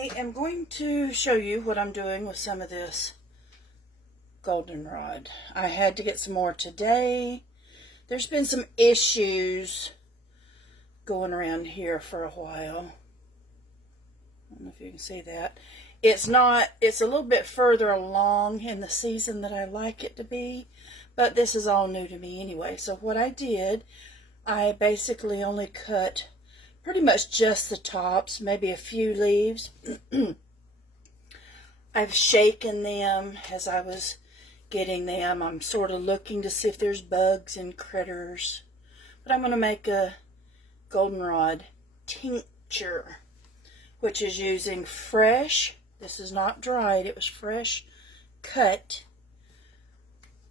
I am going to show you what I'm doing with some of this goldenrod. I had to get some more today. There's been some issues going around here for a while. I don't know if you can see that. It's a little bit further along in the season than I like it to be, but this is all new to me anyway. So what I did, I basically only cut pretty much just the tops, maybe a few leaves. I've shaken them as I was getting them. I'm sort of looking to see if there's bugs and critters. But I'm going to make a goldenrod tincture, which is using fresh, this is not dried, it was fresh cut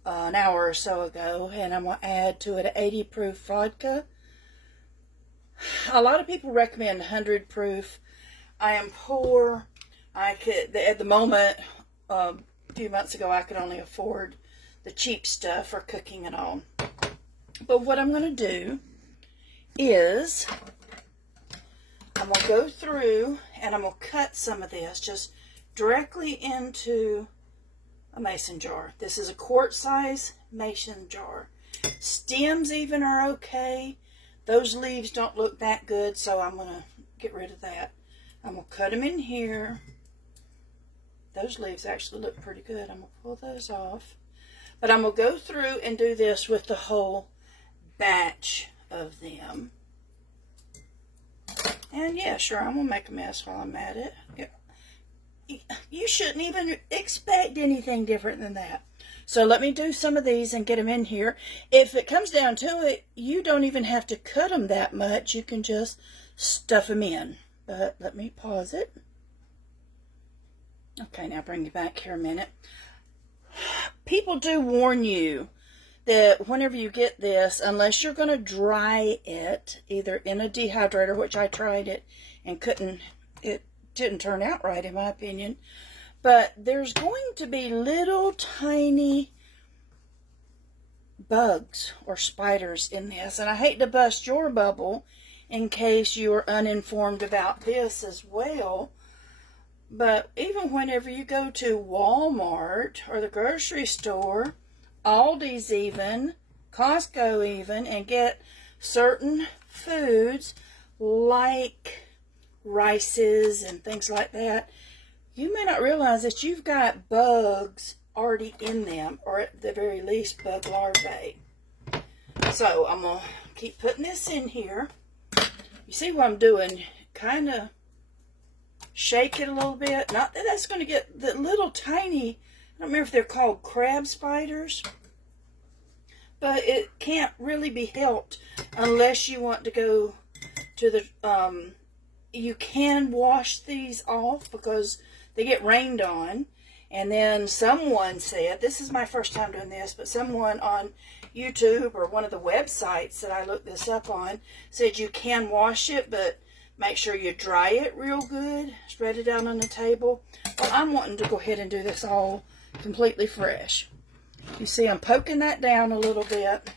an hour or so ago, and I'm going to add to it an 80 proof vodka. A lot of people recommend 100 proof. I am poor. At the moment, a few months ago, I could only afford the cheap stuff for cooking and all. But what I'm going to do is I'm going to go through and I'm going to cut some of this just directly into a mason jar. This is a quart size mason jar. Stems even are okay. Those leaves don't look that good, so I'm going to get rid of that. I'm going to cut them in here. Those leaves actually look pretty good. I'm going to pull those off. But I'm going to go through and do this with the whole batch of them. And yeah, sure, I'm going to make a mess while I'm at it. You shouldn't even expect anything different than that. So let me do some of these and get them in here. If it comes down to it, you don't even have to cut them that much. You can just stuff them in. But let me pause it. Okay, now bring you back here a minute. People do warn you that whenever you get this, unless you're going to dry it, either in a dehydrator, which I tried it and it didn't turn out right in my opinion, but there's going to be little tiny bugs or spiders in this, and I hate to bust your bubble in case you're uninformed about this as well. But even whenever you go to Walmart or the grocery store, Aldi's even, Costco even, and get certain foods like rices and things like that, you may not realize that you've got bugs already in them, or at the very least bug larvae. So I'm going to keep putting this in here. You see what I'm doing? Kind of shake it a little bit. Not that that's going to get the little tiny, I don't remember if they're called crab spiders, but it can't really be helped unless you want to go to the, you can wash these off because they get rained on. And then someone said, this is my first time doing this, but someone on YouTube or one of the websites that I looked this up on said you can wash it, but make sure you dry it real good. Spread it out on the table. Well, I'm wanting to go ahead and do this all completely fresh. You see I'm poking that down a little bit.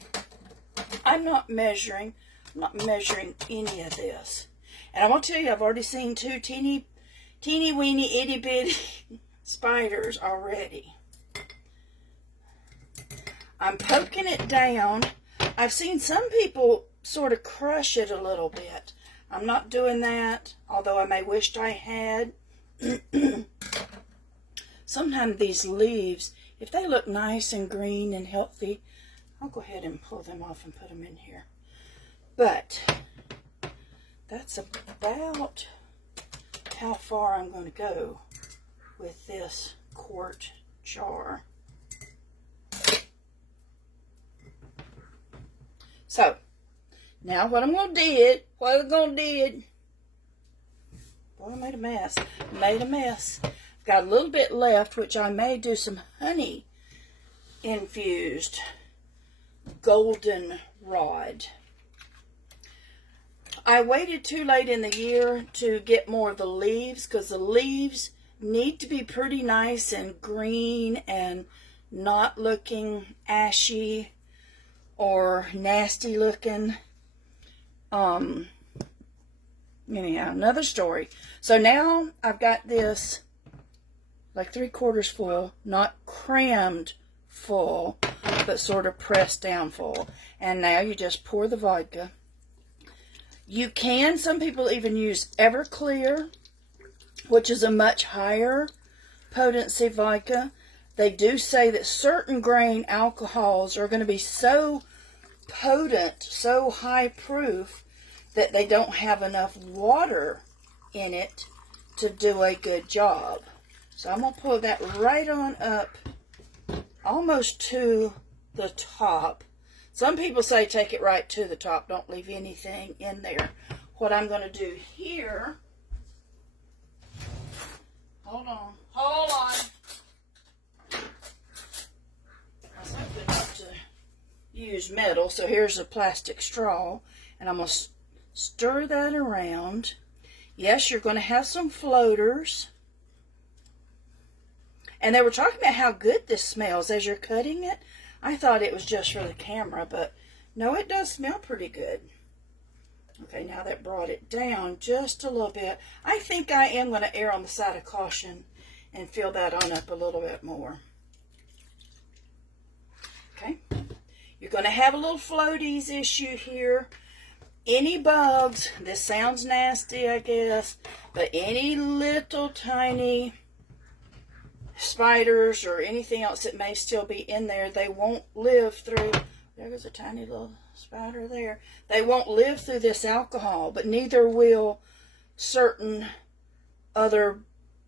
I'm not measuring any of this. And I want to tell you, I've already seen two teeny weeny itty bitty spiders already. I'm poking it down. I've seen some people sort of crush it a little bit. I'm not doing that, although I may wished I had. Sometimes these leaves, if they look nice and green and healthy, I'll go ahead and pull them off and put them in here. But that's about how far I'm going to go with this quart jar. So now what I'm going to do, boy, I made a mess. I've got a little bit left, which I may do some honey infused goldenrod. I waited too late in the year to get more of the leaves because the leaves need to be pretty nice and green and not looking ashy or nasty looking. Anyhow, another story. So now I've got this like 3/4 full, not crammed full, but sort of pressed down full. And now you just pour the vodka. You can, some people even use Everclear, which is a much higher potency vodka. They do say that certain grain alcohols are going to be so potent, so high proof, that they don't have enough water in it to do a good job. So I'm going to pull that right on up, almost to the top. Some people say take it right to the top. Don't leave anything in there. What I'm going to do here, hold on. I was hoping not to use metal, so here's a plastic straw, and I'm going to stir that around. Yes, you're going to have some floaters. And they were talking about how good this smells as you're cutting it. I thought it was just for the camera, but no, it does smell pretty good. Okay, now that brought it down just a little bit. I think I am going to err on the side of caution and fill that on up a little bit more. Okay, you're going to have a little floaties issue here. Any bugs, this sounds nasty, I guess, but any little tiny spiders or anything else that may still be in there, they won't live through. There goes a tiny little spider there. They won't live through this alcohol, but neither will certain other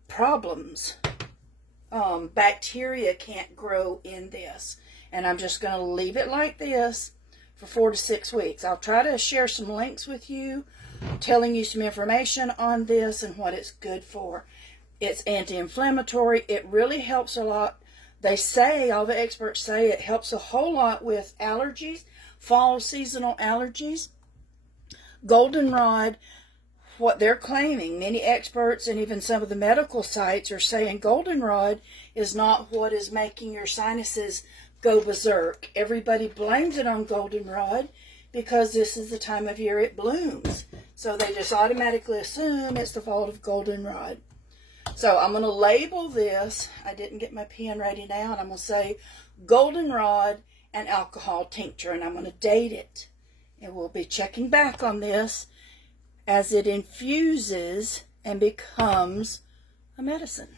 problems. Bacteria can't grow in this. And I'm just going to leave it like this for 4 to 6 weeks. I'll try to share some links with you, telling you some information on this and what it's good for. It's anti-inflammatory. It really helps a lot. They say, all the experts say, it helps a whole lot with allergies, fall seasonal allergies. Goldenrod, what they're claiming, many experts and even some of the medical sites are saying goldenrod is not what is making your sinuses go berserk. Everybody blames it on goldenrod because this is the time of year it blooms. So they just automatically assume it's the fault of goldenrod. So I'm going to label this. I didn't get my pen ready now, and I'm going to say goldenrod and alcohol tincture, and I'm going to date it. And we'll be checking back on this as it infuses and becomes a medicine.